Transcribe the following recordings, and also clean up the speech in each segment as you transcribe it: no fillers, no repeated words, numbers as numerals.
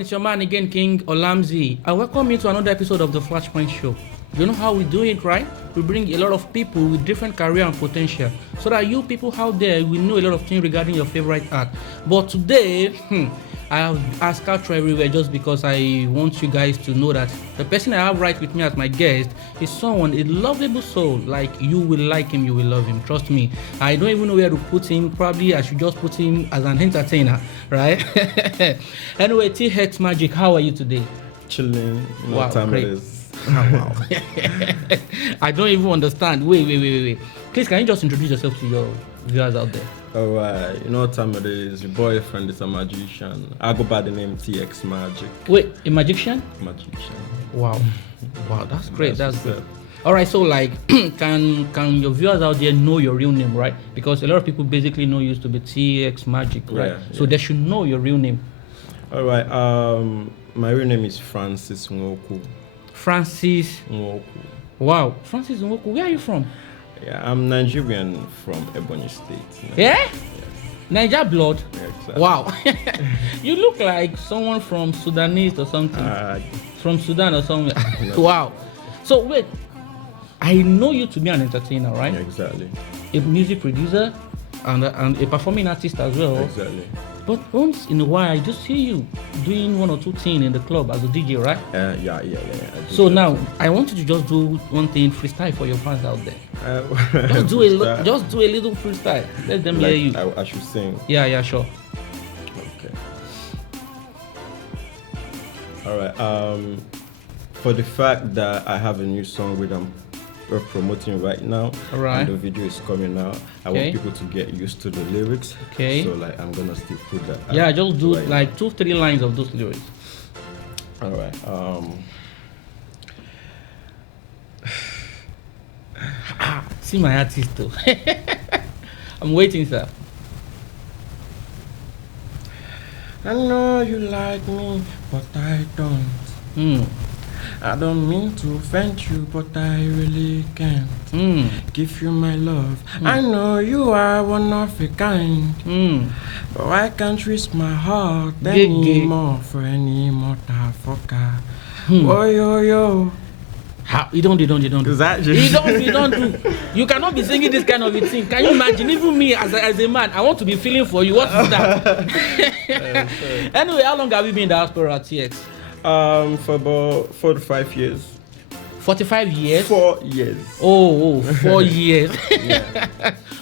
everyone, it's your man again, King OLAMMZZY. I welcome you to another episode of the Flashpoint Show. You know how we do it, right? We bring a lot of people with different career and potential so that you people out there will know a lot of things regarding your favorite art. But today, I have asked out everywhere just because I want you guys to know that the person I have right with me as my guest is someone, a lovable soul. Like, you will like him, you will love him. Trust me. I don't even know where to put him. Probably I should just put him as an entertainer, right? Anyway, TX Magic, how are you today? Chilling. Wow, What time great. it is? Oh, wow. I don't even understand. Wait. Please, can you just introduce yourself to your viewers out there? Alright, you know what time it is? Your boyfriend is a magician. I go by the name TX Magic. Wait, a magician? Magician. Wow, that's great. That's what's good. up. All right, so like, can your viewers out there know your real name, right? Because a lot of people basically know you to be TX Magic, right? Yeah, So they should know your real name. Alright, my real name is Francis Nwoku. Francis. Nwoku. Wow, Francis Nwoku. Where are you from? Yeah, I'm Nigerian from Ebonyi State. You know? Yeah? Niger blood. Yeah, exactly. Wow. You look like someone from Sudanese or something. From Sudan or somewhere. Wow. So wait, I know you to be an entertainer, right? Yeah, exactly. A music producer and a performing artist as well. Exactly. But once in a while, I just see you doing one or two things in the club as a DJ, right? Yeah. I do So that. now, I want you to just do one thing, freestyle for your fans out there. Just do freestyle. a little freestyle. Let them Like, hear you. I should sing. Yeah, sure. Okay. Alright, for the fact that I have a new song with we're promoting right now, Alright. and the video is coming out, I Okay. want people to get used to the lyrics. Okay. So like I'm gonna still put that out Yeah, just do right like 2-3 lines of those lyrics. now. Alright. See my artist too. I'm waiting, sir. I know you like me, but I don't. I don't mean to offend you, but I really can't give you my love. I know you are one of a kind, but I can't risk my heart anymore for any motherfucker. Oh yo. How? You don't do. Is that You just don't do. You cannot be singing this kind of a thing. Can you imagine? Even me as a man, I want to be feeling for you. What is that? Anyway, how long have you been in the diaspora at TX? For about 4 to 5 years. 45 years? 4 years. Oh, 4 years. Yeah.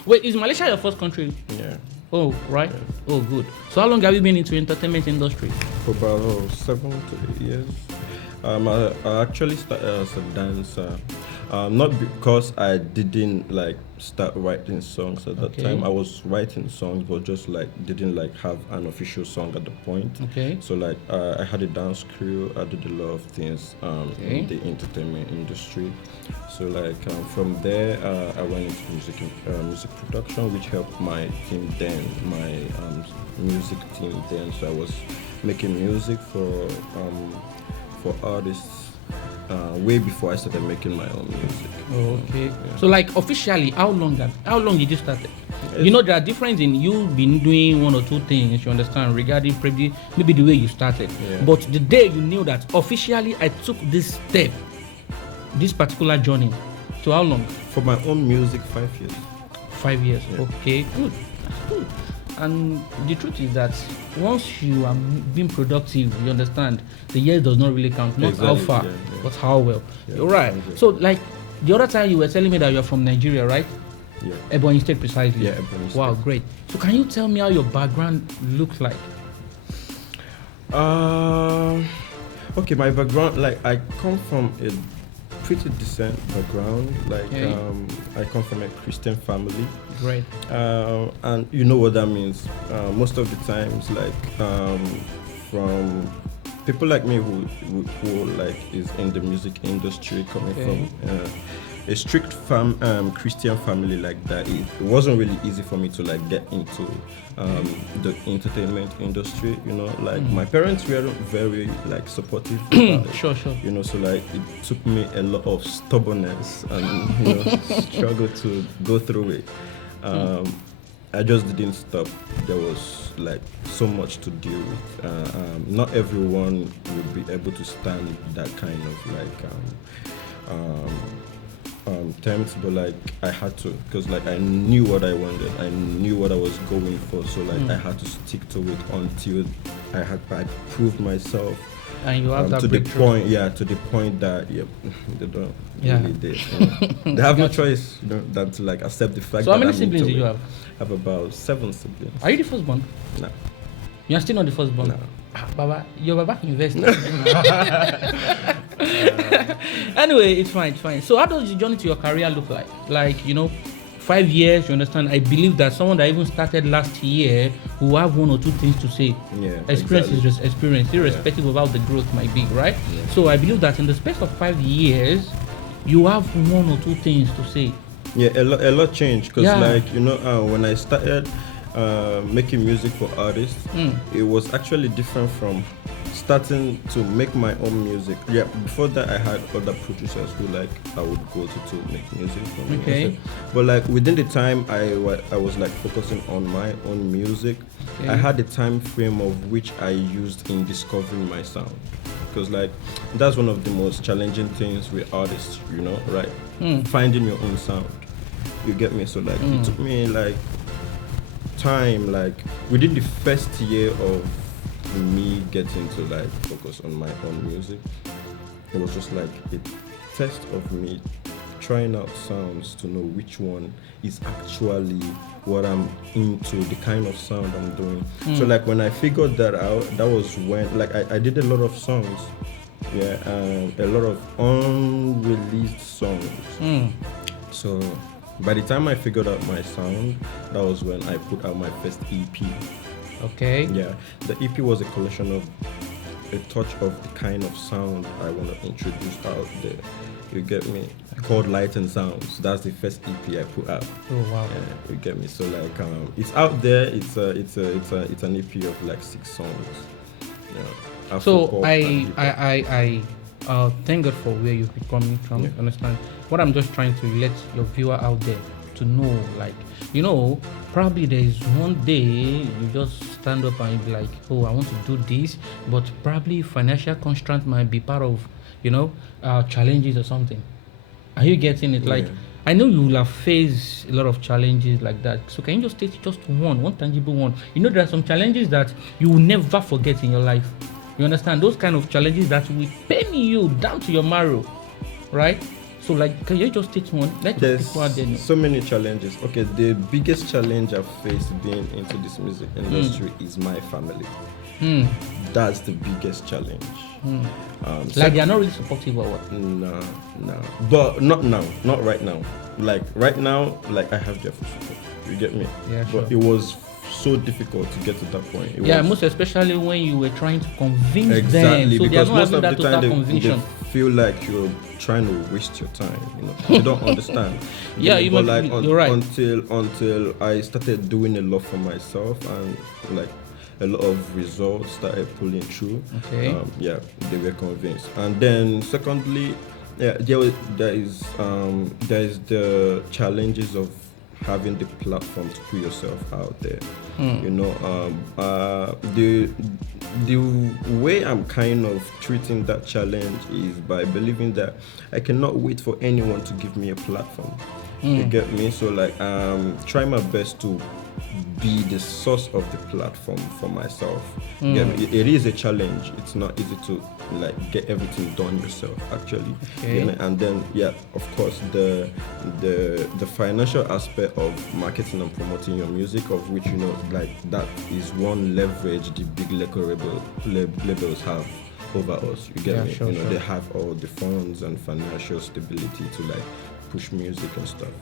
Wait, is Malaysia your first country? Yeah. Oh, right. Yeah. Oh, good. So how long have you been into entertainment industry? For about 7 to 8 years. I actually started as a dancer. Not because I didn't like start writing songs at that time. I was writing songs, but just like didn't like have an official song at the point. Okay. So like I had a dance crew. I did a lot of things in the entertainment industry. So like from there, I went into music production, which helped my team then, my music team then. So I was making music for artists way before I started making my own music. Okay. Yeah. So like officially, how long did you start it? You know, there are difference in you been doing one or two things, you understand, regarding maybe the way you started. Yeah. But the day you knew that officially I took this step, this particular journey, so how long? For my own music, 5 years. 5 years. Yeah. Okay, good. That's good. And the truth is that once you are being productive, you understand, the years does not really count. Not how Exactly, far, yeah. but how well. Yeah, You're right. exactly. So like the other time you were telling me that you're from Nigeria, right? Yeah. Ebonyi State precisely. Yeah, Ebonyi State. Wow, great. So can you tell me how your background looks like? Okay, my background, like I come from a pretty decent background. Like Okay. I come from a Christian family. Great. And you know what that means. Most of the times, like from people like me who like is in the music industry, coming from a strict Christian family like that, it wasn't really easy for me to like get into the entertainment industry. You know, like my parents were very like supportive. About it. Sure. You know, so like it took me a lot of stubbornness and struggle to go through it. I just didn't stop. There was like so much to deal with. Not everyone would be able to stand that kind of like terms, but like I had to, because like I knew what I wanted, I knew what I was going for, so like I had to stick to it until I proved myself. And you have that to the breakthrough. point, to the point that they don't really they have no choice, than to like accept the fact. So that how many I'm siblings do you have? I have about 7 siblings. Are you the firstborn? No. You are still not the firstborn? No. Baba, your Baba investor. Anyway, it's fine. So how does the journey to your career look like? Like, 5 years, you understand? I believe that someone that even started last year will have one or two things to say. Yeah. Experience is just experience, irrespective of how the growth might be, right? Yeah. So I believe that in the space of 5 years, you have one or two things to say. Yeah, a lot changed, because like when I started making music for artists, it was actually different from starting to make my own music. Yeah, before that I had other producers who like I would go to make music for me. Okay. But like within the time I was like focusing on my own music, I had a time frame of which I used in discovering my sound. Because like that's one of the most challenging things with artists, right? Finding your own sound. You get me? So like it took me like time, like within the first year of me getting to like focus on my own music, it was just like a test of me trying out sounds to know which one is actually what I'm into, the kind of sound I'm doing. So like when I figured that out, that was when like I did a lot of songs, a lot of unreleased songs. So by the time I figured out my sound, that was when I put out my first EP. Okay. Yeah, the EP was a collection of a touch of the kind of sound I want to introduce out there. You get me? Called Light and Sounds. That's the first EP I put out. Oh wow. Yeah, you get me? So like it's out there. It's an EP of like 6 songs. Yeah. So I thank God for where you've been coming from. Yeah. Understand? What I'm just trying to let your viewer out there to know, like, probably there is one day you just stand up and you be like, oh, I want to do this, but probably financial constraint might be part of, challenges or something. Are you getting it? Like, I know you will have faced a lot of challenges like that. So can you just take just one tangible one? There are some challenges that you will never forget in your life. You understand? Those kind of challenges that will pain you down to your marrow, right? So like, can you just take one? There's so many challenges. Okay, the biggest challenge I've faced being into this music industry is my family. That's the biggest challenge. Like they are not really supportive or what? No. But not now. Not right now. Like right now, like I have their full support. You get me? Yeah, sure. But it was so difficult to get to that point. Most especially when you were trying to convince them. So because they are not most having of that the total time conviction. they feel like you're trying to waste your time. They don't understand. You're right. Until I started doing a lot for myself and like a lot of results started pulling through. Okay. They were convinced. And then secondly, there is the challenges of having the platform to put yourself out there. The way I'm kind of treating that challenge is by believing that I cannot wait for anyone to give me a platform. You get me? So like try my best to be the source of the platform for myself. Get me? It is a challenge. It's not easy to like get everything done yourself actually. Okay. And then of course the financial aspect of marketing and promoting your music, of which like that is one leverage the big labels have over us. You get me? Sure. They have all the funds and financial stability to like push music and stuff.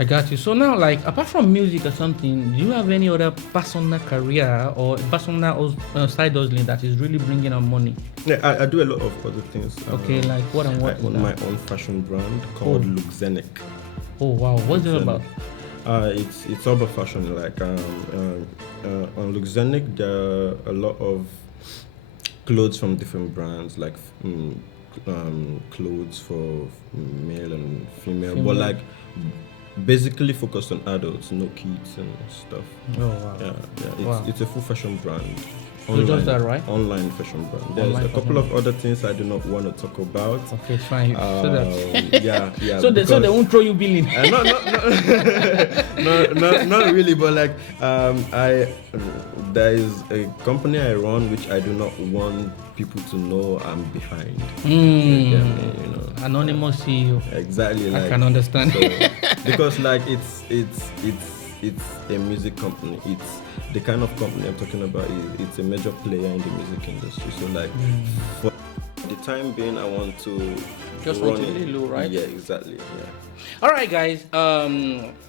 I got you. So now, like, apart from music or something, do you have any other personal career or personal side hustling that is really bringing out money? Yeah, I do a lot of other things. Okay, like what and what? I own my own fashion brand called OLAMMZZY. Oh wow, what's it about? It's urban fashion. Like on OLAMMZZY, there are a lot of clothes from different brands, like clothes for male and female. But like basically focused on adults, no kids and stuff. Oh wow. Yeah. It's a full fashion brand. So just that, right? Online fashion brand. There's Online a couple of other things I do not want to talk about. Okay, fine. Yeah. So they won't throw you billing. Not really, but like there is a company I run which I do not want people to know I'm behind. You know, Anonymous CEO. Exactly. I can understand. So, because like it's a music company. It's the kind of company I'm talking about. It's a major player in the music industry. So like for the time being, I want to just run want to lay low, right? Yeah, exactly. Yeah. All right, guys.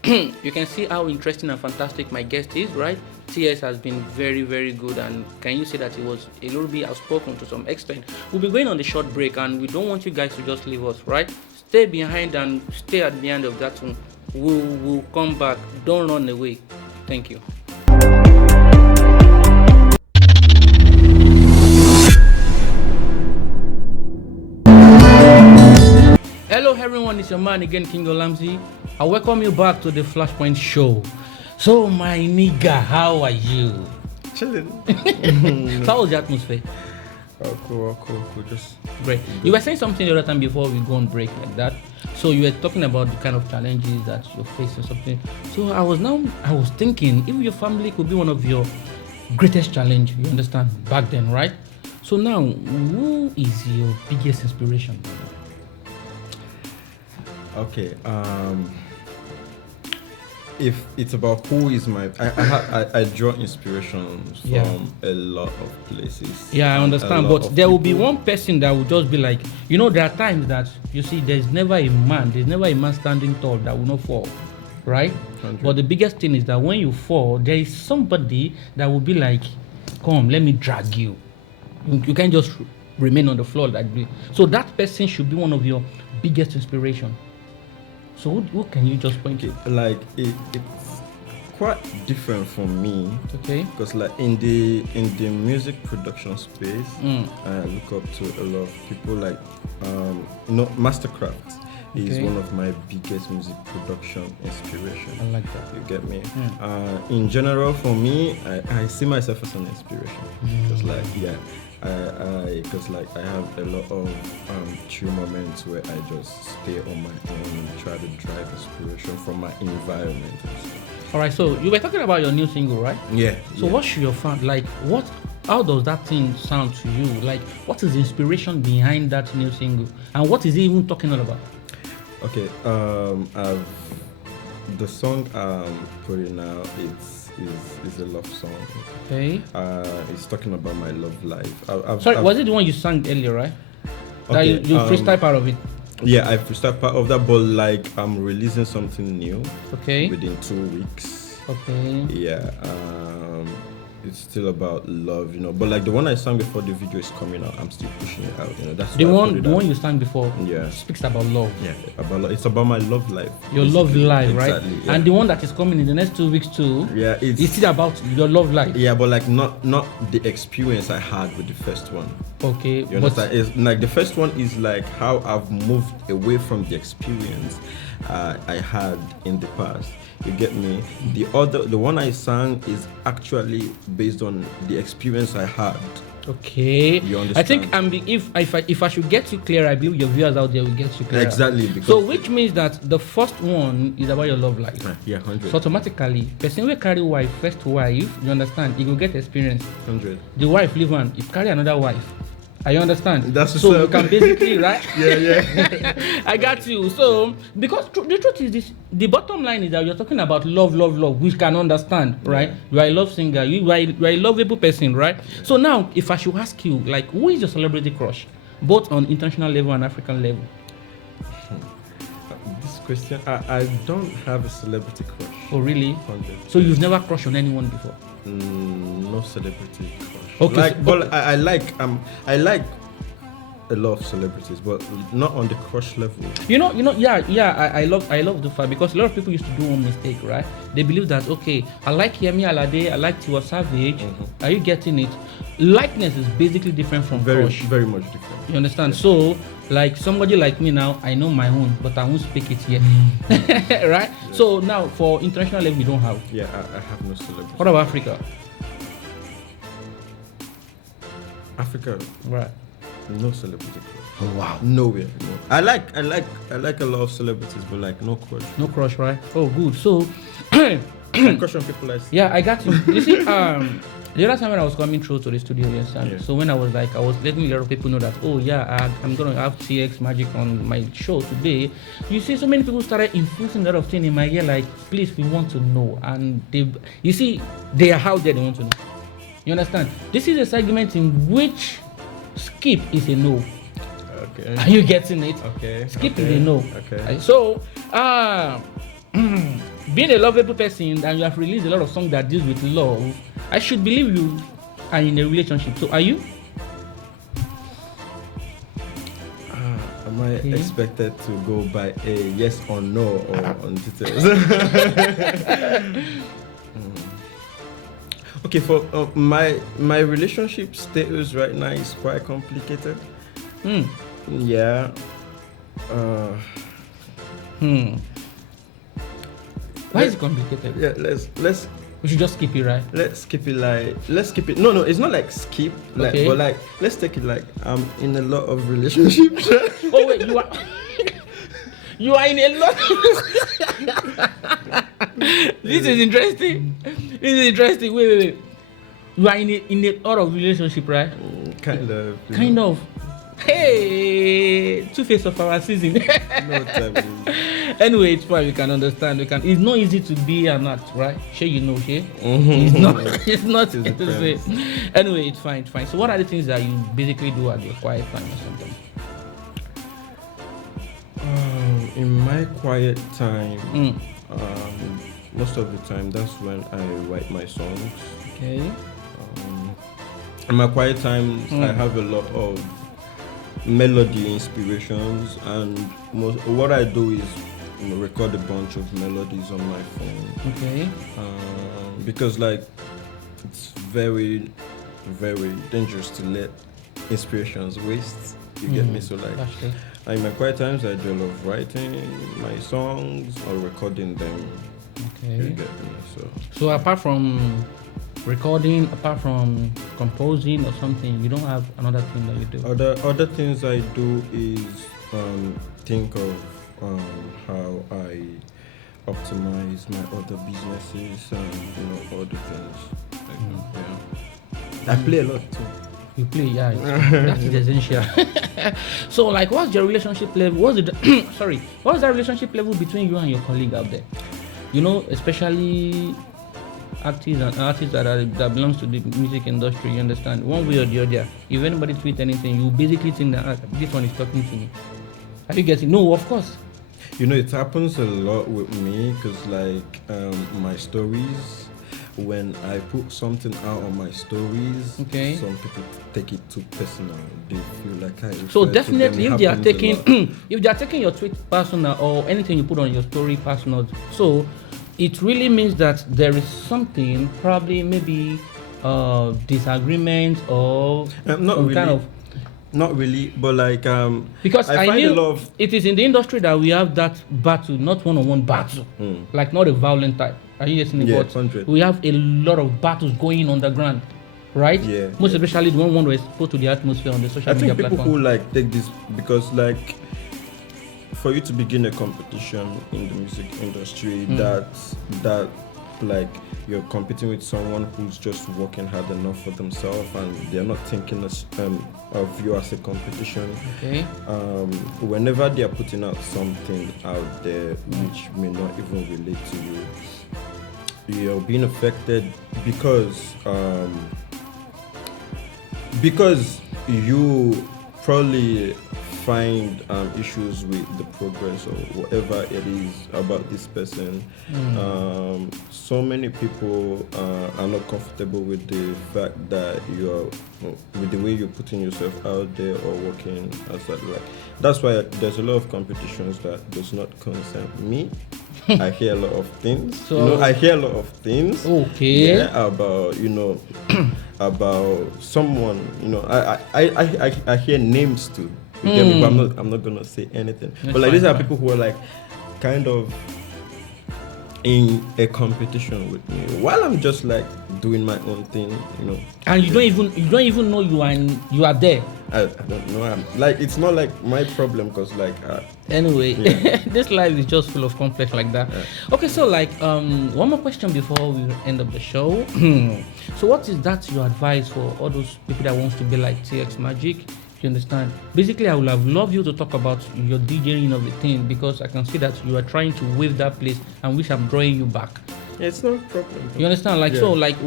You can see how interesting and fantastic my guest is, right? TS has been very, very good, and can you say that he was a little bit outspoken to some extent? We'll be going on the short break, and we don't want you guys to just leave us, right? Stay behind and stay at the end of that one. We'll come back. Don't run away. Thank you. Hello everyone, it's your man again, King OLAMMZZY. I welcome you back to the Flashpoint show. So my nigga, how are you? Chilling. So how was the atmosphere? Oh, cool. Just great. You were saying something the other time before we go on break like that. So you were talking about the kind of challenges that you face or something. So I was thinking, if your family could be one of your greatest challenge, you understand, back then, right? So now, who is your biggest inspiration? Okay. If it's about who is my, I draw inspirations from a lot of places. Yeah, I understand, but there will be one person that will just be like, you know, there are times that you see there's never a man standing tall that will not fall, right? 100. But the biggest thing is that when you fall, there is somebody that will be like, come, let me drag you. You can't just remain on the floor like this. So that person should be one of your biggest inspiration. So who can you just point to? Like it's quite different from me. Okay. Because like in the music production space, I look up to a lot of people like Mastercraft is one of my biggest music production inspiration. I like that. You get me? In general, for me, I see myself as an inspiration. Because like because like I have a lot of true moments where I just stay on my own and try to drive inspiration from my environment. All right, so you were talking about your new single, right? Yeah. So what should your fan like? How does that thing sound to you? Like, what is the inspiration behind that new single, and what is it even talking all about? Okay, the song I'm putting now is a love song. Okay. It's talking about my love life. Was it the one you sang earlier, right? Okay, that you freestyle part of it. Yeah, I freestyle part of that, but like I'm releasing something new. Okay. Within 2 weeks. Okay. Yeah. It's still about love, you know. But like the one I sang before the video is coming out, I'm still pushing it out, you know. That's the one you sang before. Yeah. Speaks about love. Yeah, about love. It's about my love life. Your love life, right? Exactly, yeah. And the one that is coming in the next 2 weeks too. Yeah, it's still about your love life. Yeah, but like not the experience I had with the first one. Okay. You understand? It's like the first one is like how I've moved away from the experience I had in the past. You get me? The one I sang is actually based on the experience I had. Okay. You understand? I think if I should get you clear, I believe your viewers out there will get you clear. Exactly. So which means that the first one is about your love life. Yeah, 100. So automatically, person will carry wife, first wife, you understand, he will get experience. 100. The wife leave one, he carry another wife. I understand. That's so you can basically, right? Yeah. I got you. So because the truth is this, the bottom line is that you're talking about love, we can understand, right? You are a love singer, you are a lovable person, right? Yeah. So now, if I should ask you, like, who is your celebrity crush, both on international level and African level? This question, I don't have a celebrity crush. Oh really? 100. So you've never crushed on anyone before? No celebrity crush. Okay, like, but I like a lot of celebrities, but not on the crush level. I love the fact, because a lot of people used to do one mistake, right? They believe that, okay, I like Yemi Alade, I like Tiwa Savage. Are you getting it? Likeness is basically different from crush. Very much different. You understand? Yeah. So, like somebody like me now, I know my own, but I won't speak it yet. Right? Yeah. So now, for international level, we don't have. Yeah, I have no celebrity. What about Africa? Africa, right? No celebrity. Oh wow! Nowhere. No. I like a lot of celebrities, but like no crush. No crush, right? Oh, good. So, crush on people like. Yeah, I got you. You see, the other time when I was coming through to the studio, so when I was letting a lot of people know that, oh yeah, I'm gonna have TX Magic on my show today. You see, so many people started infusing a lot of things in my ear, like, please, we want to know, and they are out there, they want to know. You understand? This is a segment in which skip is a no. Okay. Are you getting it? Okay. Skip is a no. Okay. So, being a lovable person and you have released a lot of songs that deals with love, I should believe you are in a relationship. So, are you? Am I expected to go by a yes or no or on details? Okay, for my relationship status right now is quite complicated. Yeah. Why is it complicated? Yeah, let's. We should just skip it, right? Let's skip it. No, it's not like skip. Like, but like, let's take it like I'm in a lot of relationships. Oh wait, you are in a lot. This is interesting. Wait. You are in a lot of relationship, right? Kind of. Hey, two-face of our season. No time. Anyway, it's fine. We can understand. It's not easy to be an act, right? Sure, you know, sure. It's not easy to say. Anyway, it's fine. So, what are the things that you basically do at your quiet time or something? In my quiet time, most of the time, that's when I write my songs. Okay. In my quiet times, I have a lot of melody inspirations, and what I do is record a bunch of melodies on my phone. Okay. Because like it's very, very dangerous to let inspirations waste. You get me? So like, in my quiet times, I do a lot of writing my songs or recording them. Okay. You get me? So apart from recording, apart from composing or something, you don't have another thing that you do? Other things I do is think of how I optimize my other businesses and other things. I play a lot too. You play, yeah. That is essential. So, like, what's your relationship level? What's the relationship level between you and your colleague out there? Especially artists that belongs to the music industry, you understand? One way or the other, if anybody tweets anything, you basically think that this one is talking to me. Are you getting? No, of course. It happens a lot with me because like my stories, when I put something out on my stories, some people take it too personal. They feel like I. So definitely, if they are taking your tweet personal or anything you put on your story personal, so it really means that there is something, probably maybe disagreement or not really, but like because I find knew a lot of it is in the industry that we have that battle, not one-on-one battle, like not a violent type. Are you listening? Yeah, but we have a lot of battles going on the ground, right? Yeah. Most especially the one we're exposed to the atmosphere on the social media platform. I think people who like take this because like for you to begin a competition in the music industry, that like you're competing with someone who's just working hard enough for themselves and they're not thinking of you as a competition. Okay. Whenever they're putting out something out there which may not even relate to you, you're being affected because you probably find issues with the progress or whatever it is about this person. So many people are not comfortable with the fact that you're with the way you're putting yourself out there or working outside. Like that's why there's a lot of competitions that does not concern me. I hear a lot of things. So, I hear a lot of things. Okay. Yeah, about about someone. I hear names too. You get me? But I'm not gonna say anything. That's but like fine, these are fine. people who are like kind of in a competition with me while I'm just like doing my own thing. And you don't even know you are there. I don't know. I'm like it's not like my problem because like. Anyway, Yeah. this life is just full of complex like that. Yeah. Okay, so like one more question before we end up the show. So what is that your advice for all those people that wants to be like TX Magic? You understand? Basically, I would have loved you to talk about your DJing of the thing because I can see that you are trying to wave that place and which I'm drawing you back. Yeah, it's not a problem. You understand? Like Yeah. so, like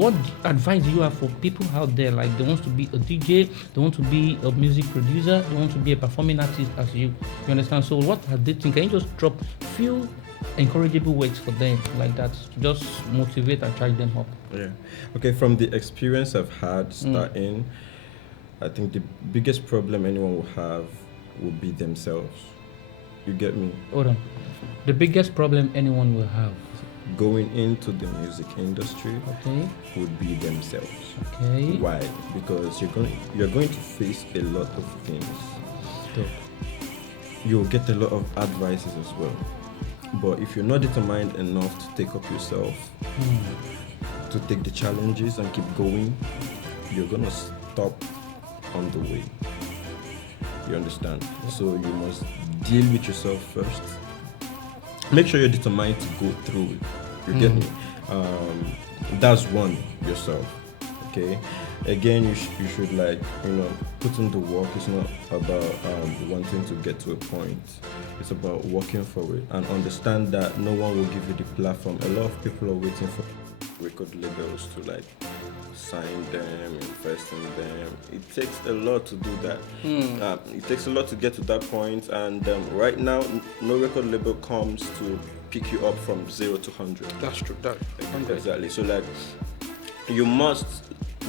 what advice do you have for people out there? Like they want to be a DJ, they want to be a music producer, they want to be a performing artist as you. You understand? So what are they thinking? Can you just drop few encourageable words for them like that to just motivate and charge them up? Yeah. Okay, from the experience I've had starting, I think the biggest problem anyone will have will be themselves. You get me? Hold on. The biggest problem anyone will have. Going into the music industry Okay. would be themselves. Okay. Why? Because you're going to face a lot of things. Dope. You'll get a lot of advices as well. But if you're not determined enough to take up yourself, to take the challenges and keep going, you're gonna stop on the way. You understand? So you must deal with yourself first. Make sure you're determined to go through it. You get me? That's one, yourself. Okay. Again, you should like put in the work. It's not about wanting to get to a point. It's about working for it and understand that no one will give you the platform. A lot of people are waiting for record labels to like sign them, invest in them. It takes a lot to do that. It takes a lot to get to that point, and right now, no record label comes to pick you up from 0 to 100. That's true. Exactly. So like, you must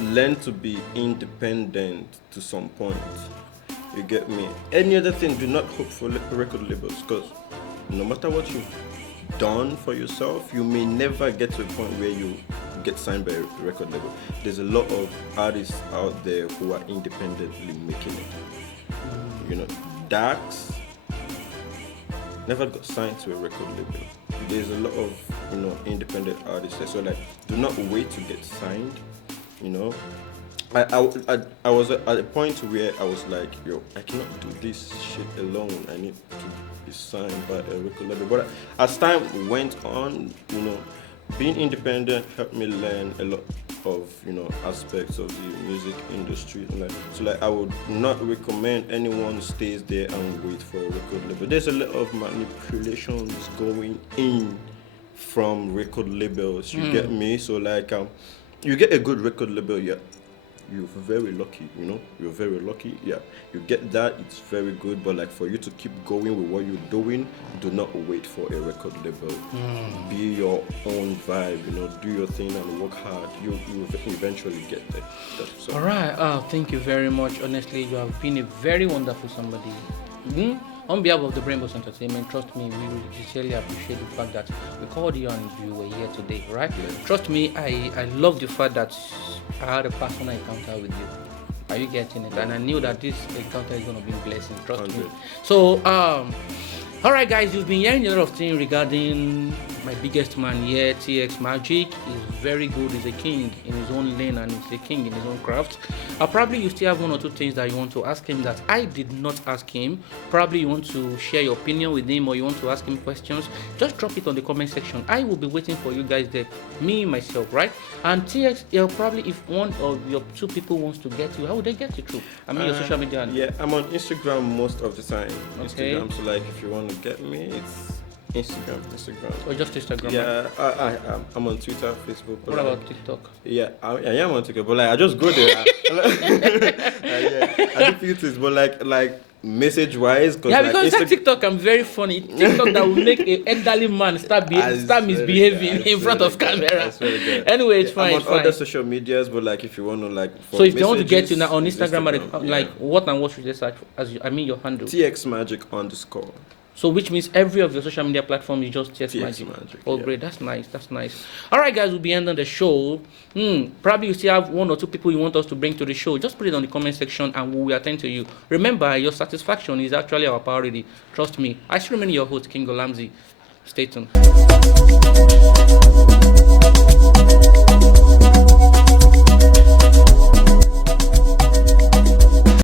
learn to be independent to some point. You get me? Any other thing, do not hope for record labels, because no matter what you've done for yourself, you may never get to a point where you get signed by a record label. There's a lot of artists out there who are independently making it. Dax never got signed to a record label. There's a lot of independent artists there. So like, do not wait to get signed. I was at a point where I was like, I cannot do this shit alone. I need to be signed by a record label. But as time went on, being independent helped me learn a lot of aspects of the music industry. So I would not recommend anyone stays there and wait for a record label. There's a lot of manipulations going in from record labels. You get me? So like you get a good record label, yeah, you're very lucky, you're very lucky, yeah, you get that, it's very good. But like, for you to keep going with what you're doing, do not wait for a record label. Be your own vibe, do your thing and work hard. You eventually get there. That's all. All right. Thank you very much. Honestly, you have been a very wonderful somebody. On behalf of the Brainbox Entertainment, trust me, we really sincerely appreciate the fact that we called you and you were here today, right? Yeah. Trust me, I love the fact that I had a personal encounter with you. Are you getting it? And I knew that this encounter is going to be a blessing. Trust me. 100. So, all right, guys, you've been hearing a lot of things regarding my biggest man here, TX Magic. He's very good. He's a king in his own lane and he's a king in his own craft. Probably you still have one or two things that you want to ask him that I did not ask him. Probably you want to share your opinion with him or you want to ask him questions. Just drop it on the comment section. I will be waiting for you guys there, me, myself, right? And TX, probably if one of your two people wants to get you, how would they get you through? I mean, your social media. Yeah, I'm on Instagram most of the time. Okay. Instagram, so like if you want to get me, it's Instagram. Or just Instagram? Yeah, I'm on Twitter, Facebook. What about TikTok? Yeah, I am on TikTok, but like I just go there. Yeah, I do few things, but like message wise, Yeah, like because that TikTok, I'm very funny. TikTok that will make an elderly man start misbehaving in front of camera. Anyway, it's fine. I'm on It's fine. other social medias, but like if you want to like. So if they want to get you now on it's Instagram, like what and what should they search for? Your handle. TX Magic _. So which means every of your social media platforms is just TX Magic. Oh, great. That's nice. That's nice. All right, guys, we'll be ending the show. Probably you still have one or two people you want us to bring to the show. Just put it on the comment section and we will attend to you. Remember, your satisfaction is actually our priority. Trust me. I still remain your host, King OLAMMZZY. Stay tuned.